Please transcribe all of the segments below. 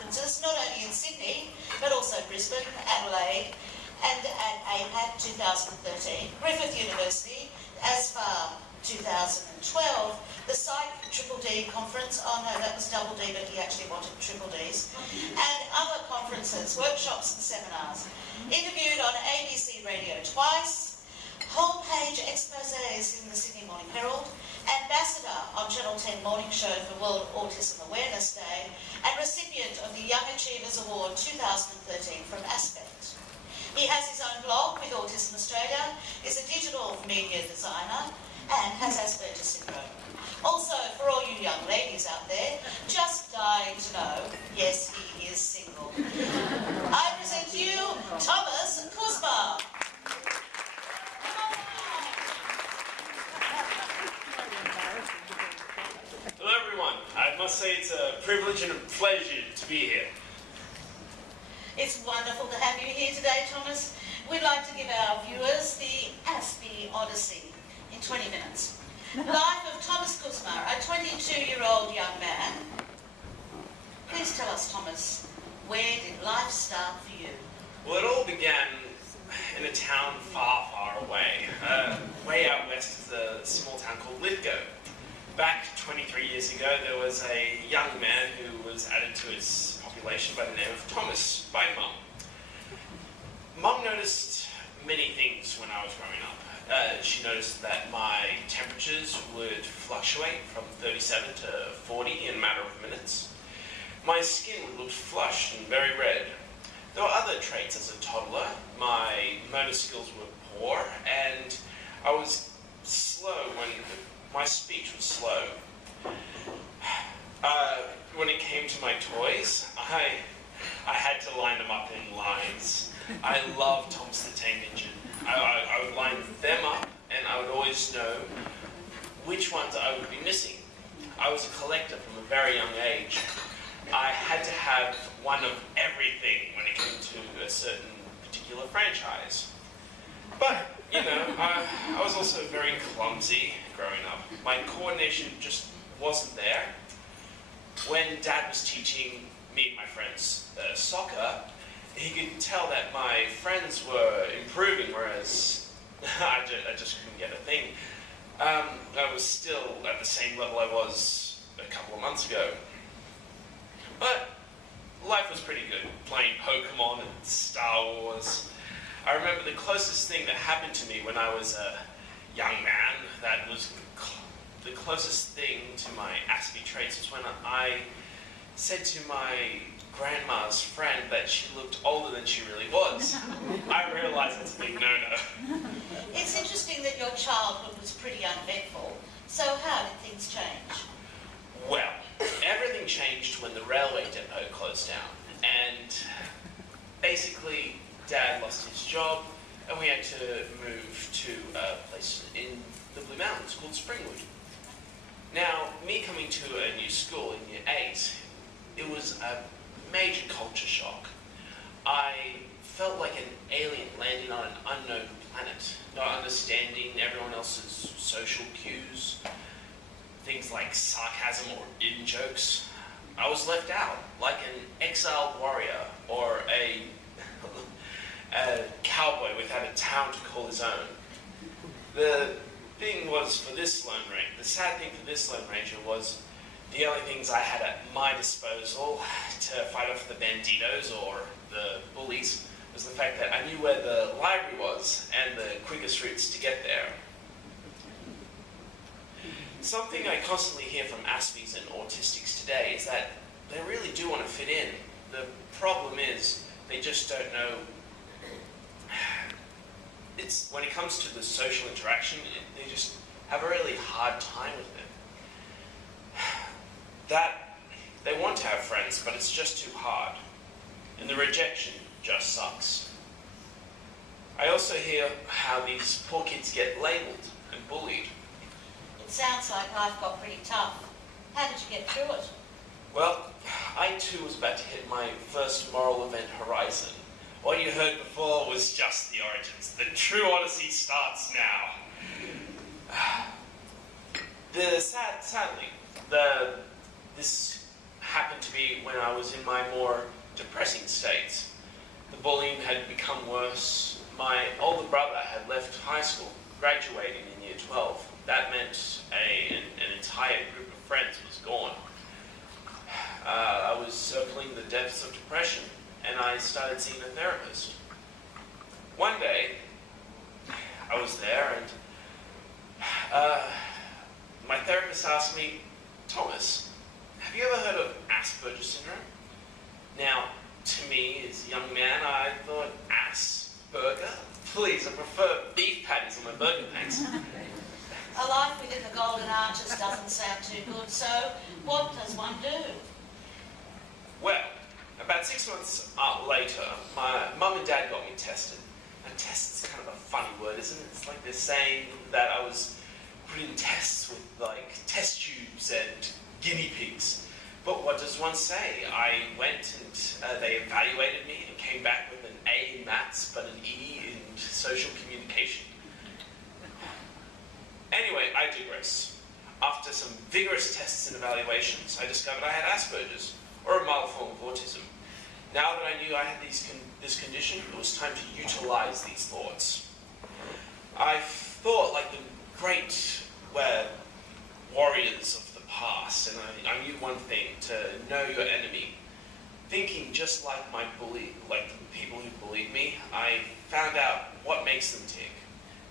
conferences, not only in Sydney, but also Brisbane, Adelaide, and at APAC 2013, Griffith University, ASFAR 2012, the Psych Triple D conference, oh no, that was double D, but he actually wanted triple Ds, and other conferences, workshops and seminars. Interviewed on ABC Radio twice, whole page exposés in the Sydney Morning Herald, ambassador on Channel 10 Morning Show for World Autism Awareness Day, and recipient of the Young Achievers Award 2013 from Aspect. He has his own blog with Autism Australia, is a digital media designer, and has Aspergers Syndrome. Also, for all you young ladies out there, just dying to know, yes, he is single. I present to you Thomas Kuzma. Hello everyone, I must say it's a privilege and a pleasure to be here. It's wonderful to have you here today, Thomas. We'd like to give our viewers the Aspie Odyssey in 20 minutes. Life of Thomas Kuzma, a 22-year-old young man. Please tell us, Thomas, where did life start for you? Well, it all began in a town far, far away. Way out west is a small town called Lithgow. Back 23 years ago, there was a young man who was added to its population by the name of Thomas, by Mum. Mum noticed many things when I was growing up. She noticed that my temperatures would fluctuate from 37 to 40 in a matter of minutes. My skin would look flushed and very red. There were other traits as a toddler. My motor skills were poor, and I was slow when my speech was slow. When it came to my toys, I had to line them up in lines. I loved Thomas the Tank Engine. I would line them up, and I would always know which ones I would be missing. I was a collector from a very young age. I had to have one of everything when it came to a certain particular franchise. But, you know, I was also very clumsy growing up. My coordination just wasn't there. When Dad was teaching me and my friends soccer, he could tell that my friends were improving, whereas I just couldn't get a thing. I was still at the same level I was a couple of months ago. But life was pretty good, playing Pokemon and Star Wars. I remember the closest thing that happened to me when I was a young man, that was the closest thing to my Aspie traits, was when I said to my grandma's friend that she looked older than she really was. I realized it's a big no-no. It's interesting that your childhood was pretty uneventful. So how did things change? Well, everything changed when the railway depot closed down. And basically, Dad lost his job, and we had to move to a place in the Blue Mountains called Springwood. Now, me coming to a new school in Year 8, it was a major culture shock. I felt like an alien landing on an unknown planet, not understanding everyone else's social cues, things like sarcasm or in-jokes. I was left out, like an exiled warrior or a cowboy without a town to call his own. The thing was for this Lone Ranger, the sad thing for this Lone Ranger was the only things I had at my disposal to fight off the banditos or the bullies was the fact that I knew where the library was and the quickest routes to get there. Something I constantly hear from Aspies and autistics today is that they really do want to fit in. The problem is they just don't know. When it comes to the social interaction, they just have a really hard time with it. That they want to have friends, but it's just too hard. And the rejection just sucks. I also hear how these poor kids get labelled and bullied. It sounds like life got pretty tough. How did you get through it? Well, I too was about to hit my first moral event horizon. What you heard before was just the origins. The true odyssey starts now. Sadly, this happened to be when I was in my more depressing states. The bullying had become worse. My older brother had left high school, graduating in year 12. That meant an entire group of friends was gone. I was circling the depths of depression, and I started seeing a therapist. One day, I was there, and my therapist asked me, "Thomas, have you ever heard of Aspergers Syndrome?" Now, to me, as a young man, I thought, Asperger? Please, I prefer beef patties on my burger, thanks. A life within the Golden Arches doesn't sound too good, so what does one do? Well, about 6 months later, my mum and dad got me tested. Now, test is kind of a funny word, isn't it? It's like they're saying that I was put in tests with, like, test tubes and guinea pigs. But what does one say? I went and they evaluated me and came back with an A in maths, but an E in social communication. Anyway, I digress. After some vigorous tests and evaluations, I discovered I had Asperger's, or a mild form of autism. Now that I knew I had this condition, it was time to utilize these thoughts. I thought like the great warriors of the past, and I knew one thing, to know your enemy. Thinking just like my bully, like the people who bullied me, I found out what makes them tick.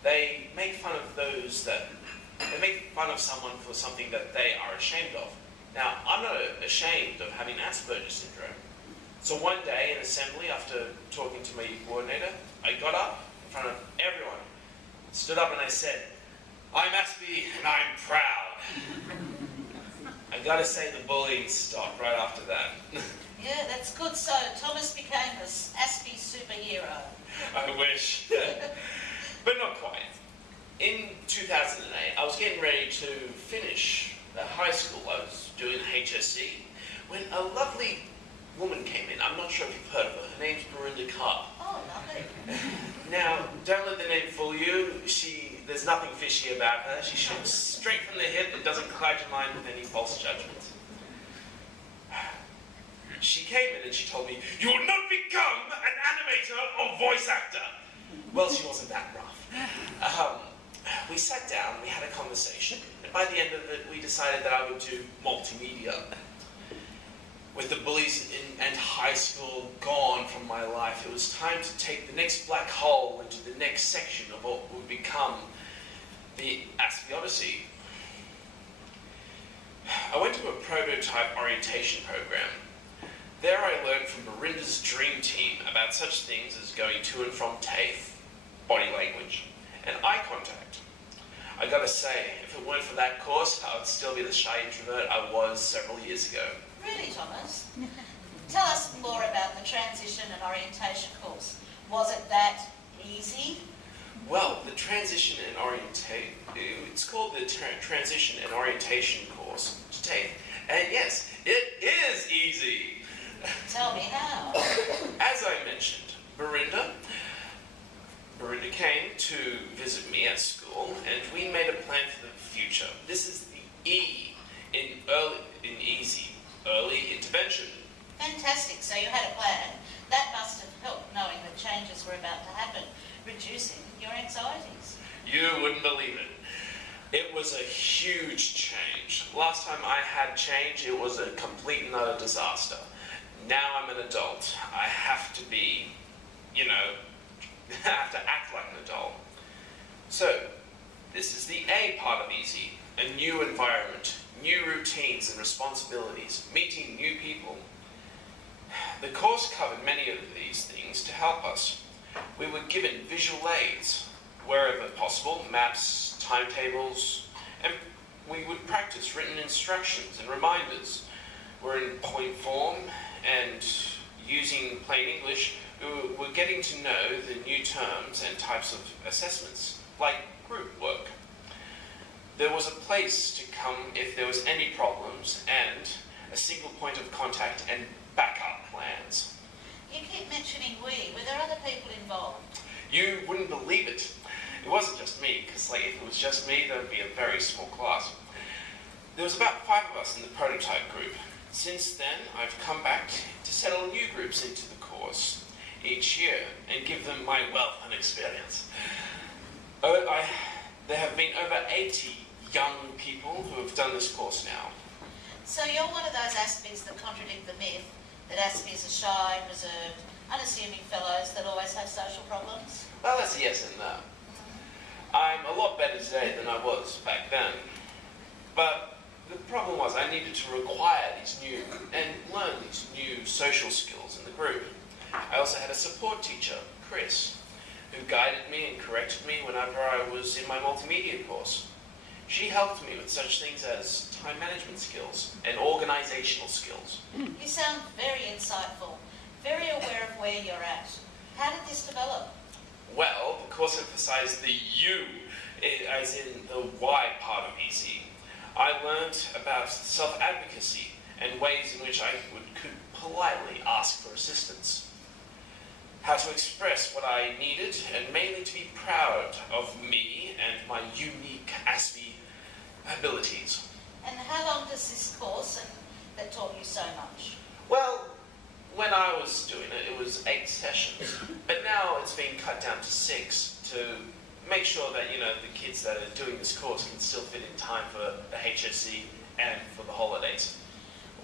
They make fun of they make fun of someone for something that they are ashamed of. Now, I'm not ashamed of having Aspergers Syndrome. So one day in assembly, after talking to my youth coordinator, I got up in front of everyone, stood up and I said, "I'm Aspie and I'm proud." I gotta say the bullying stopped right after that. Yeah, that's good. So Thomas became this Aspie superhero. I wish. But not quite. In 2008, I was getting ready to finish high school. I was doing HSC when a lovely woman came in. I'm not sure if you've heard of her. Her name's Berinda Karp. Oh, lovely. Now, don't let the name fool you. There's nothing fishy about her. She shoots straight from the hip and doesn't cloud your mind with any false judgments. She came in and she told me, "You will not become an animator or voice actor." Well, she wasn't that rough. We sat down, we had a conversation, and by the end of it, we decided that I would do multimedia. With the bullies and high school gone from my life, it was time to take the next black hole into the next section of what would become the Aspie Odyssey. I went to a prototype orientation program. There I learned from Berinda's dream team about such things as going to and from TAFE, body language, and eye contact. I gotta say, if it weren't for that course, I would still be the shy introvert I was several years ago. Really, Thomas? Tell us more about the transition and orientation course. Was it that easy? Well, the transition and orientation, it's called the transition and orientation course to TAFE. And yes, it is easy. Tell me how. As I mentioned, Berinda came to visit me at school, and we made a plan for the future. This is the E in easy, early intervention. Fantastic. So you had a plan. That must have helped knowing that changes were about to happen, reducing your anxieties. You wouldn't believe it. It was a huge change. Last time I had change, it was a complete and utter disaster. Now I'm an adult. I have to be, I have to act like an adult. So, this is the A part of easy. A new environment, new routines and responsibilities, meeting new people. The course covered many of these things to help us. We were given visual aids, wherever possible, maps, timetables, and we would practice written instructions and reminders. We're in point form and using plain English, we're getting to know the new terms and types of assessments, like group work. There was a place to come if there was any problems and a single point of contact and backup plans. You keep mentioning we. Were there other people involved? You wouldn't believe it. It wasn't just me, because if it was just me, there would be a very small class. There was about 5 of us in the prototype group. Since then, I've come back to settle new groups into the course each year and give them my wealth and experience. There have been over 80 young people who have done this course now. So you're one of those Aspergers that contradict the myth that Aspergers are shy, reserved, unassuming fellows that always have social problems? Well, that's a yes and no. I'm a lot better today than I was back then. But the problem was I needed to acquire these new and learn these new social skills in the group. I also had a support teacher, Chris, who guided me and corrected me whenever I was in my multimedia course. She helped me with such things as time management skills and organizational skills. You sound very insightful, very aware of where you're at. How did this develop? Well, the course emphasized the you, as in the why part of EC. I learned about self-advocacy and ways in which I could politely ask for assistance. How to express what I needed, and mainly to be proud of me and my unique ASD abilities. And how long does this course that taught you so much? Well, when I was doing it, it was 8 sessions, but now it's been cut down to 6 to make sure that, the kids that are doing this course can still fit in time for the HSC and for the holidays.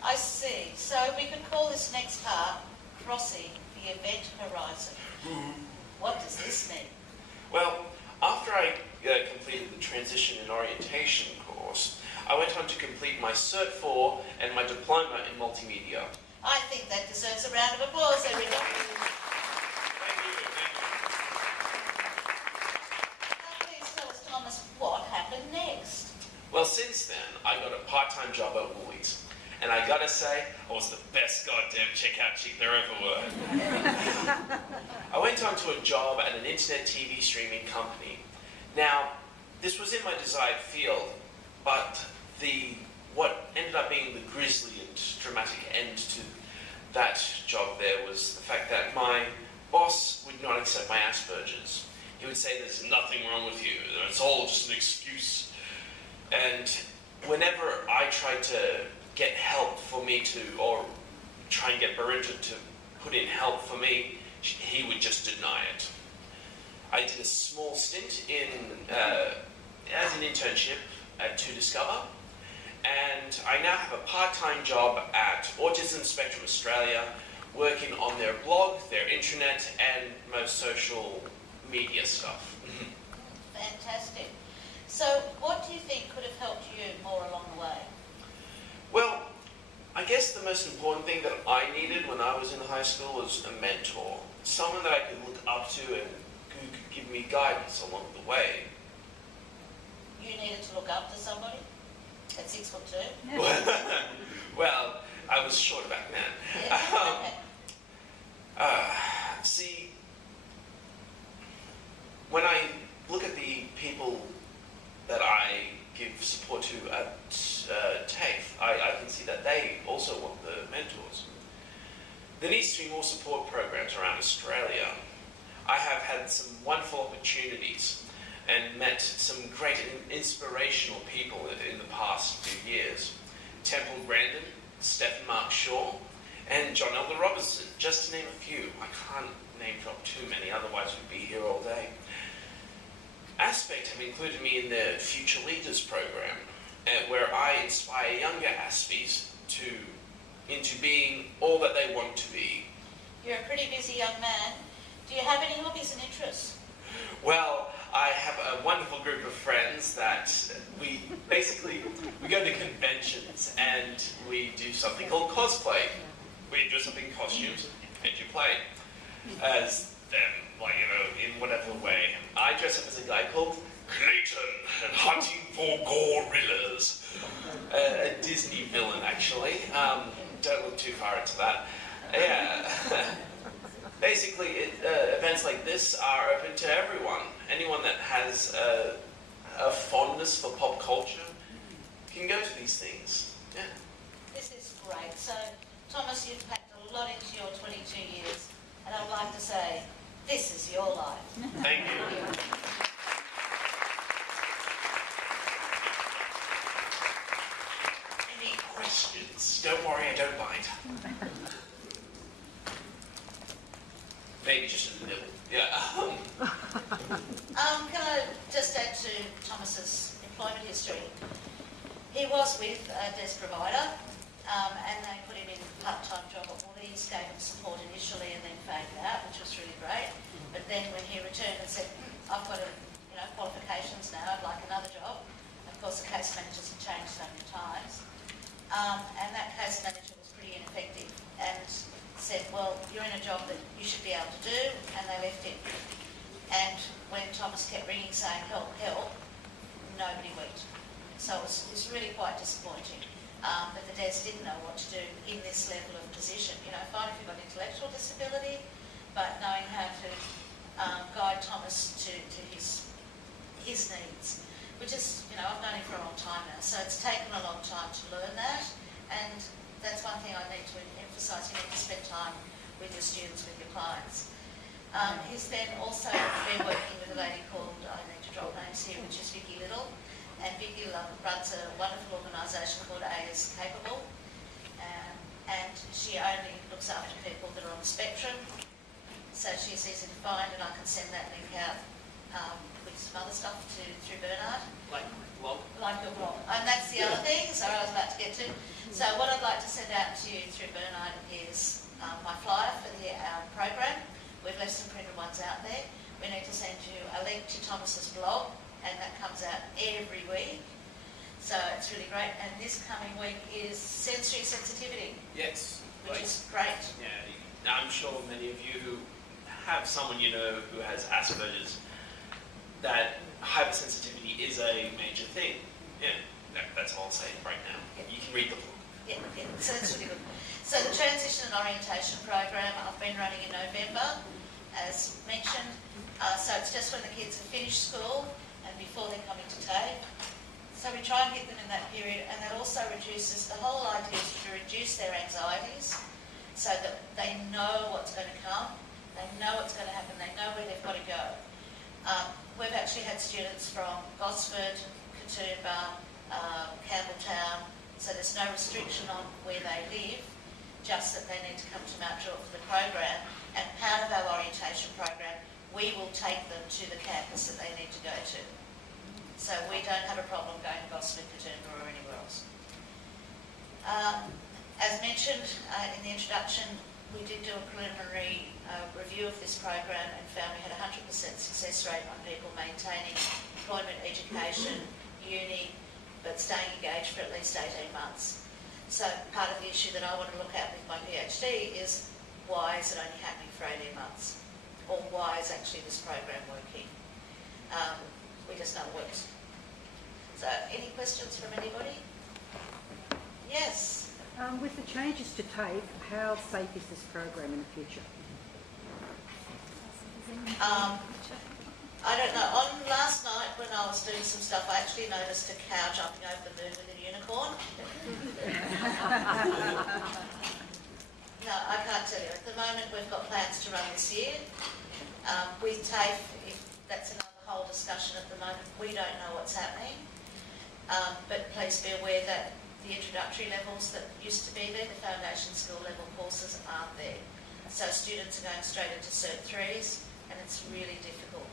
I see. So we could call this next part Crossing the Event Horizon. What does this mean? Well, after I completed the Transition and Orientation course, I went on to complete my Cert 4 and my Diploma in Multimedia. I think that deserves a round of applause, everybody. Thank you. Now please tell us, Thomas, what happened next? Well, since then, I got a part-time job at Woolies. And I gotta say, I was the best goddamn checkout chick there ever were. I went on to a job at an internet TV streaming company. Now, this was in my desired field, but what ended up being the grisly and dramatic end to that job there was the fact that my boss would not accept my Asperger's. He would say there's nothing wrong with you, it's all just an excuse. And whenever I tried to get help for me or try and get Berinda to put in help for me, he would just deny it. I did a small stint as an internship at To Discover, and I now have a part-time job at Autism Spectrum Australia, working on their blog, their intranet, and most social media stuff. Fantastic. So what do you think could have helped you more along the way? Well, I guess the most important thing that I needed when I was in high school was a mentor. Someone that I could look up to and who could give me guidance along the way. You needed to look up to somebody at 6'2"? Well, I was short back then. Yeah. See, when I look at the people that I give support to at TAFE, I can see that they also want the mentors. There needs to be more support programs around Australia. I have had some wonderful opportunities and met some great and inspirational people in the past few years. Temple Grandin, Stephen Mark Shaw, and John Elder Robertson, just to name a few. I can't name drop too many, otherwise we'd be here all day. Aspect have included me in their Future Leaders program, where I inspire younger Aspies into being all that they want to be. You're a pretty busy young man. Do you have any hobbies and interests? Well, I have a wonderful group of friends that we go to conventions and we do something called cosplay. We dress up in costumes and you play as them, in whatever way. I dress up as a guy called Clayton and Hunting for Gorillas. A Disney villain, actually. Don't look too far into that. Yeah. Basically, events like this are open to everyone. Anyone that has a fondness for pop culture can go to these things. Yeah. This is great. So, Thomas, you've packed a lot into your 22 years, and I'd like to say, this is your life. Thank you. Any questions? questions. Don't worry, I don't bite. Maybe just a little. Yeah. Can I just add to Thomas's employment history? He was with a desk provider, and they put him in a part-time job at Woolies, gave him support initially and then faded out, which was really great. But then when he returned and said, I've got qualifications now, I'd like another job. Of course, the case managers have changed so many times. And that case manager was pretty ineffective and said, well, you're in a job that you should be able to do, and they left him. And when Thomas kept ringing saying, help, help, nobody went. So it was really quite disappointing that the DES didn't know what to do in this level of position. Fine if you've got intellectual disability, but knowing how to guide Thomas to his needs, which is, I've known him for a long time now, so it's taken a long time to learn that, and that's one thing I need to emphasise. You need to spend time with your students, with your clients. He's then also been working with a lady called, I need to drop names here, which is Vicky Little, and Vicky runs a wonderful organisation called ASD Capable, and she only looks after people that are on the spectrum, so she's easy to find, and I can send that link out with some other stuff through Bernard. Like my blog? Like your blog. And that's the other thing, sorry, I was about to get to. So what I'd like to send out to you through Bernard is my flyer for the program. We've left some printed ones out there. We need to send you a link to Thomas's blog, and that comes out every week. So it's really great. And this coming week is sensory sensitivity. Yes. Which is great. Yeah, I'm sure many of you who have someone you know who has Asperger's, that hypersensitivity is a major thing. Yeah, that's all I'll say right now. Yeah. You can read the book. Yeah, so that's really good. So the transition and orientation program I've been running in November, as mentioned. So it's just when the kids have finished school and before they're coming to TAFE. So we try and get them in that period, and that also reduces, the whole idea is to reduce their anxieties so that they know what's going to come, they know what's going to happen, they know where they've got to go. We've actually had students from Gosford, Katoomba, Campbelltown, so there's no restriction on where they live, just that they need to come to Mount Druitt for the program. And part of our orientation program, we will take them to the campus that they need to go to. So we don't have a problem going to Gosford, Katoomba or anywhere else. As mentioned in the introduction, we did do a preliminary review of this program and found we had a 100% success rate on people maintaining employment, education, uni, but staying engaged for at least 18 months. So part of the issue that I want to look at with my PhD is, why is it only happening for 18 months? Or why is actually this program working? We just know it works. So any questions from anybody? Yes? With the changes to TAFE, how safe is this program in the future? I don't know. On last night when I was doing some stuff, I actually noticed a cow jumping over the moon with a unicorn. No, I can't tell you. At the moment, we've got plans to run this year. With TAFE, if that's another whole discussion at the moment, we don't know what's happening. But please be aware that the introductory levels that used to be there, the foundation school level courses, aren't there. So students are going straight into Cert 3s, and it's really difficult.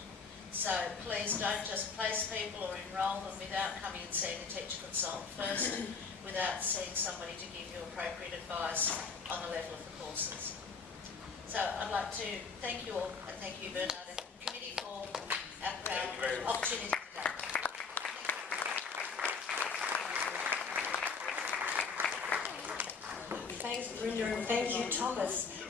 So please don't just place people or enrol them without coming and seeing a teacher consultant first, without seeing somebody to give you appropriate advice on the level of the courses. So I'd like to thank you all, and thank you, Bernard, and the committee for our opportunity today. Thanks, Berinda, and thank you, Thomas.